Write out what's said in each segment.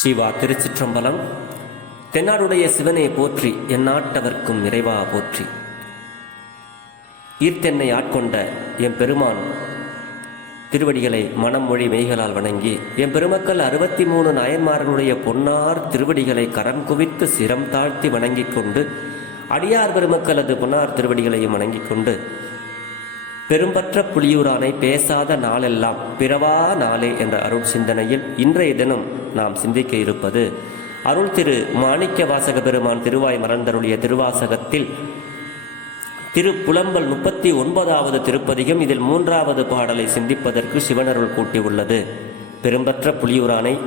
சிவா திருச்சிற்றம்பலம். தென்னாடுடைய சிவனை போற்றி எந்நாட்டவர்க்கும் இறைவா போற்றி. ஈர்த்தென்னை ஆட்கொண்ட எம் பெருமான் திருவடிகளை மனம் மொழி மெய்களால் வணங்கி எம் பெருமக்கள் அறுபத்தி மூணு நாயன்மார்களுடைய பொன்னார் திருவடிகளை கரம் குவித்து சிரம் தாழ்த்தி வணங்கிக் கொண்டு அடியார் பெருமக்களது பொன்னார் திருவடிகளையும் வணங்கிக் கொண்டு பெரும்பற்ற புலியூரானை பேசாத நாளெல்லாம் பிறவா நாளே என்ற அருள் சிந்தனையில் இன்றைய தினம் நாம் சிந்திக்க இருப்பது. அருள் திரு மாணிக்க வாசக பெருமான் திருவாய் மறந்தருடைய திருவாசகத்தில் திருப்புலம்பல் முப்பத்தி ஒன்பதாவது திருப்பதியும் இதில் மூன்றாவது பாடலை சிந்திப்பதற்கு சிவனருள் கூட்டியுள்ளது. பெரும்பற்ற புலியூரானை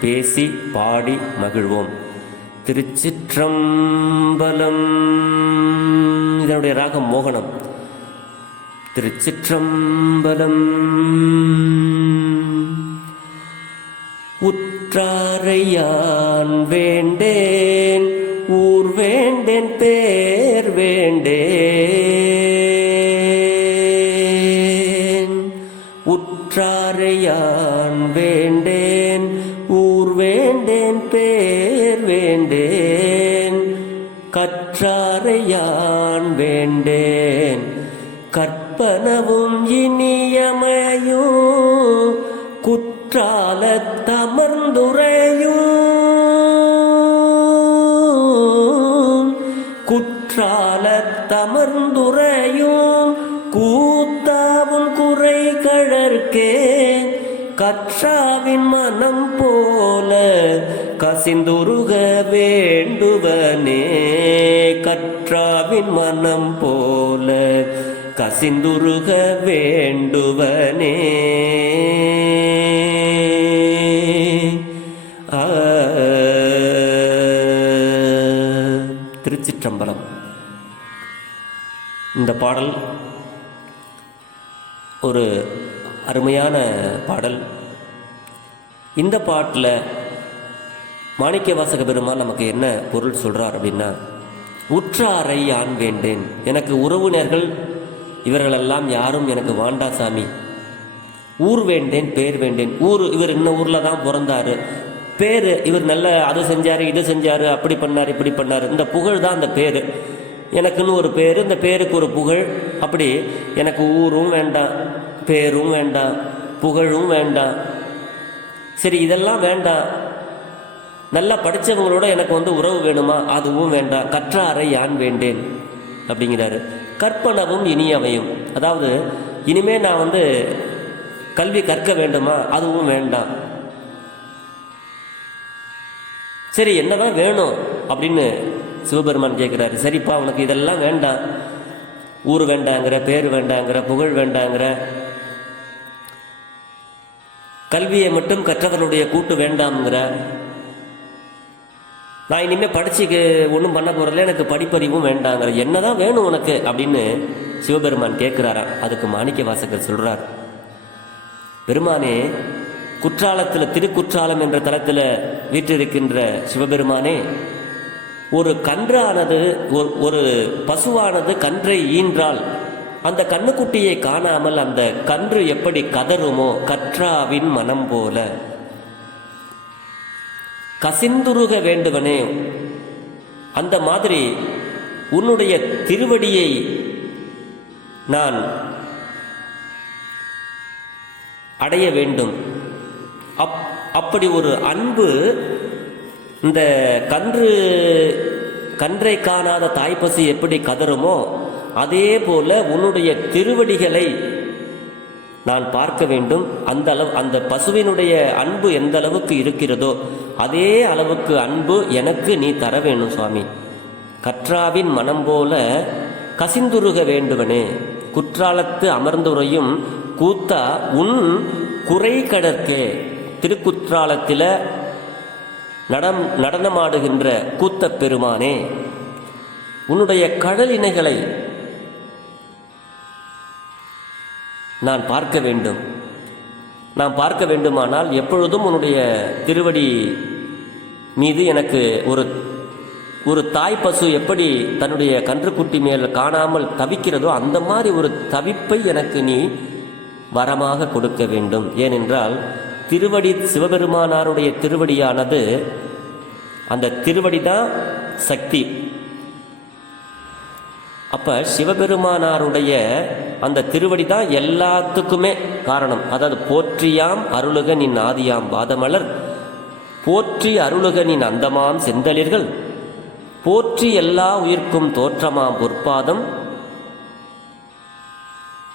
பேசி பாடி மகிழ்வோம். திருச்சிற்றம்பலம் இதனுடைய ராகம் மோகனம். திருச்சிற்றம்பலம் உற்றாரையான் வேண்டேன் ஊர் வேண்டேன் பேர் வேண்டேன். உற்றாரையான் வேண்டேன் ஊர் வேண்டேன் பேர் வேண்டேன். கற்றாரையான் வேண்டேன் கற்பனவும் இனியமையும் குற்றால கழற்கே கற்றாவின் மனம் போல கசிந்துருக வேண்டுவனே. கற்றாவின் மனம் போல கசிந்துருக வேண்டுவனே. ஆ. திருச்சிற்றம்பலம். இந்த பாடல் ஒரு அருமையான பாடல். இந்த பாட்டில் மாணிக்க வாசக பெருமாள் நமக்கு என்ன பொருள் சொல்கிறார் அப்படின்னா உற்றாரை ஆண் வேண்டேன்? எனக்கு உறவினர்கள் இவர்களெல்லாம் யாரும் எனக்கு வாண்டா சாமி. ஊர் வேண்டேன் பேர் வேண்டேன். ஊர் இவர் இன்ன ஊரில் தான் பிறந்தாரு. பேர் இவர் நல்ல அது செஞ்சார் இது செஞ்சார் அப்படி பண்ணார் இப்படி பண்ணார். இந்த புகழ் தான் அந்த பேர். எனக்குன்னு ஒரு பேர் இந்த பேருக்கு ஒரு புகழ். அப்படி எனக்கு ஊரும் வேண்டாம். பேரும் வேண்டாம் புகழும் வேண்டாம் சரி இதெல்லாம் வேண்டாம் நல்லா படித்தவங்களோட எனக்கு வந்து உறவு வேணுமா? அதுவும் வேண்டாம் கற்றாரை யான் வேண்டேன்? அப்படிங்கிறாரு. கற்பனவும் இனியவையும். அதாவது இனிமே நான் வந்து கல்வி கற்க வேண்டுமா? அதுவும் வேண்டாம் சரி என்னதான் வேணும் அப்படின்னு சிவபெருமான் கேட்குறாரு சரிப்பா உனக்கு இதெல்லாம் வேண்டாம். ஊர் வேண்டாங்கிற பேர் வேண்டாங்கிற புகழ் வேண்டாங்கிற கல்வியை மட்டும் கற்றவர்களுடைய கூட்டு வேண்டாம்ங்கிற. நான் இனிமேல் படிச்சுக்கு ஒன்றும் பண்ண போகிறதில்ல எனக்கு படிப்பறிவும் வேண்டாங்கிற. என்னதான் வேணும் உனக்கு? அப்படின்னு சிவபெருமான் கேட்குறாரா அதுக்கு மாணிக்க வாசகர் சொல்கிறார் பெருமானே குற்றாலத்தில் திருக்குற்றாலம் என்ற தலத்தில் வீற்றிருக்கின்ற சிவபெருமானே ஒரு கன்றானது ஒரு- ஒரு பசுவானது கன்றை ஈன்றால் அந்த கண்ணுக்குட்டியை காணாமல் அந்த கன்று எப்படி கதறுமோ கற்றாவின் மனம் போல. கசிந்துருக வேண்டுவனே அந்த மாதிரி உன்னுடைய திருவடியை நான் அடைய வேண்டும். அப் அப்படி ஒரு அன்பு இந்த கன்று கன்றை காணாத தாய்ப்பசி எப்படி கதறுமோ அதே போல உன்னுடைய திருவடிகளை நான் பார்க்க வேண்டும். அந்த அளவு அந்த பசுவினுடைய அன்பு எந்த அளவுக்கு இருக்கிறதோ அதே அளவுக்கு அன்பு எனக்கு நீ தர வேணும் சுவாமி. கற்றாவின் மனம் போல கசிந்துருக வேண்டுவனே. குற்றாலத்து அமர்ந்துரையும் கூத்தா உன் குறை கடற்கே. திருக்குற்றாலத்தில் நடம் நடனமாடுகின்ற கூத்தப் பெருமானே. உன்னுடைய கடல் இணைகளை நான் பார்க்க வேண்டும். நான் பார்க்க வேண்டுமானால் எப்பொழுதும் உன்னுடைய திருவடி மீது எனக்கு ஒரு ஒரு தாய் பசு எப்படி தன்னுடைய கன்றுக்குட்டி மேல் காணாமல் தவிக்கிறதோ அந்த மாதிரி ஒரு தவிப்பை எனக்கு நீ வரமாக கொடுக்க வேண்டும். ஏனென்றால் திருவடி சிவபெருமானாருடைய திருவடியானது அந்த திருவடி தான் சக்தி. அப்போ சிவபெருமானாருடைய அந்த திருவடி தான் எல்லாத்துக்குமே காரணம். அதாவது போற்றியாம் அருளுக நின் ஆதியாம் வாதமலர். போற்றி அருளுக நின் அந்தமாம் செந்தளிர்கள். போற்றி எல்லா உயிர்க்கும் தோற்றமாம் பொற்பாதம்.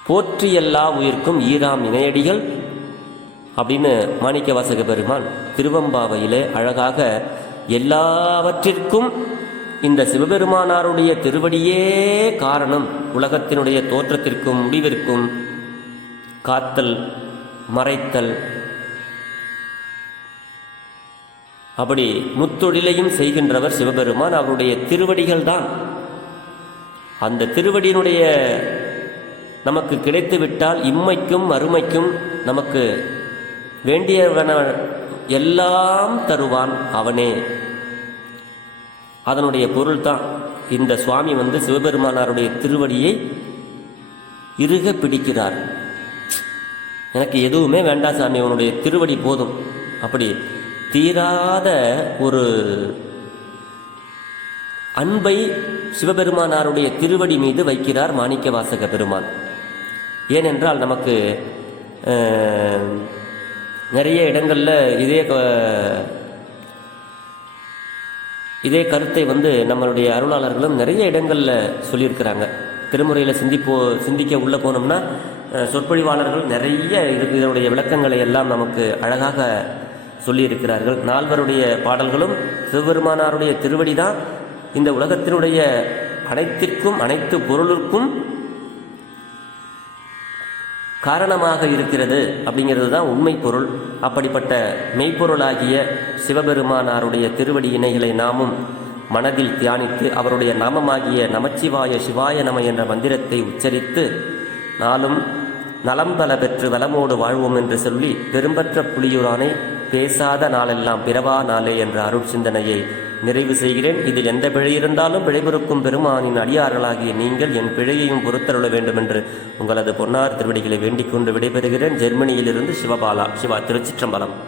போற்றி எல்லா உயிர்க்கும் ஈராம் இணையடிகள். அப்படின்னு மாணிக்க வாசக பெருமான் திருவம்பாவையிலே அழகாக எல்லாவற்றிற்கும் இந்த சிவபெருமானாருடைய திருவடியே காரணம் உலகத்தினுடைய தோற்றத்திற்கும் முடிவிற்கும். காத்தல் மறைத்தல். அப்படி முத்தொழிலையும் செய்கின்றவர் சிவபெருமான். அவருடைய திருவடிகள் தான் அந்த திருவடியினுடைய நமக்கு கிடைத்துவிட்டால் இம்மைக்கும் அருமைக்கும் நமக்கு வேண்டியவன எல்லாம் தருவான் அவனே. அதனுடைய பொருள் தான் இந்த சுவாமி வந்து சிவபெருமானாருடைய திருவடியை இறுக பிடிக்கிறார். எனக்கு எதுவுமே வேண்டாம் சாமி உன்னுடைய திருவடி போதும். அப்படி தீராத ஒரு அன்பை சிவபெருமானாருடைய திருவடி மீது வைக்கிறார் மாணிக்க வாசக பெருமான். ஏனென்றால் நமக்கு நிறைய இடங்களில் இதே க- இதே கருத்தை வந்து நம்மளுடைய அருளாளர்களும் நிறைய இடங்களில் சொல்லியிருக்கிறாங்க. திருமுறையில் சிந்திப்போ சிந்திக்க உள்ளே போனோம்னா சொற்பொழிவாளர்கள் நிறைய இது இதனுடைய விளக்கங்களை எல்லாம் நமக்கு அழகாக சொல்லியிருக்கிறார்கள். நால்வருடைய பாடல்களும் சிவபெருமானாருடைய திருவடி தான் இந்த உலகத்தினுடைய அனைத்திற்கும் அனைத்து பொருளுக்கும் காரணமாக இருக்கிறது அப்படிங்கிறது தான் உண்மை பொருள். அப்படிப்பட்ட மெய்ப்பொருளாகிய சிவபெருமானாருடைய திருவடி இணைகளை நாமும் மனதில் தியானித்து அவருடைய நாமமாகிய நமச்சிவாய சிவாய நம என்ற மந்திரத்தை உச்சரித்து நாளும் நலம் பல பெற்று வளமோடு வாழ்வோம் என்று சொல்லி பெரும்பற்ற புலியூரானை பேசாத நாளெல்லாம் பிறவா நாளே என்ற அருள் சிந்தனையை நிறைவு செய்கிறேன். இதில் எந்த பிழை இருந்தாலும் பிழைபொறுக்கும் பெருமானின் அடியார்களாகிய நீங்கள் என் பிழையையும் பொறுத்தருள வேண்டும் என்று உங்களது பொன்னார் திருவடிகளை வேண்டிக் கொண்டு விடைபெறுகிறேன். ஜெர்மனியிலிருந்து சிவபாலா சிவா திருச்சிற்றம்பலம்.